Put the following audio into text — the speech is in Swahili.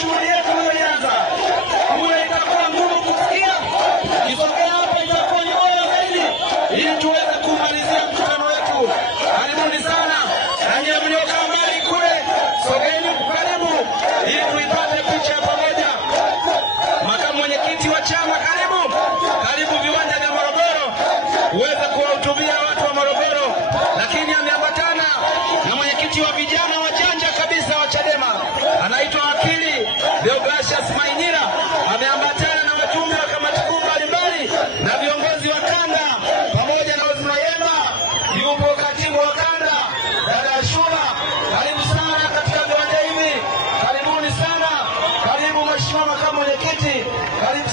shughuli yetu iliyoanza. Kule itakuwa ngumu kufikia. Kisogea hapa itakuwa ni bora zaidi ili tuweze kumalizia mkutano wetu. Karibuni sana. Na nyinyi mliokaa mbali kule, sogeeni karibu ili tuipate picha pamoja. Makamu mwenyekiti wa chama karibu. Karibu viwanja vya Morogoro uweze kuwahutubia watu wa Morogoro, lakini ameambatana na mwenyekiti wa vijana wajanja kabisa wa Chadema anaitwa Akili Deogratius Mainyira, ameambatana na wajumbe wa kamati kuu mbalimbali na viongozi wa kanda pamoja na Ozimayemba, yupo katibu wa kanda dada Ashura. Karibu sana katika viwanja hivi, karibuni sana. Karibu mheshimiwa makamu mwenyekiti, karibu.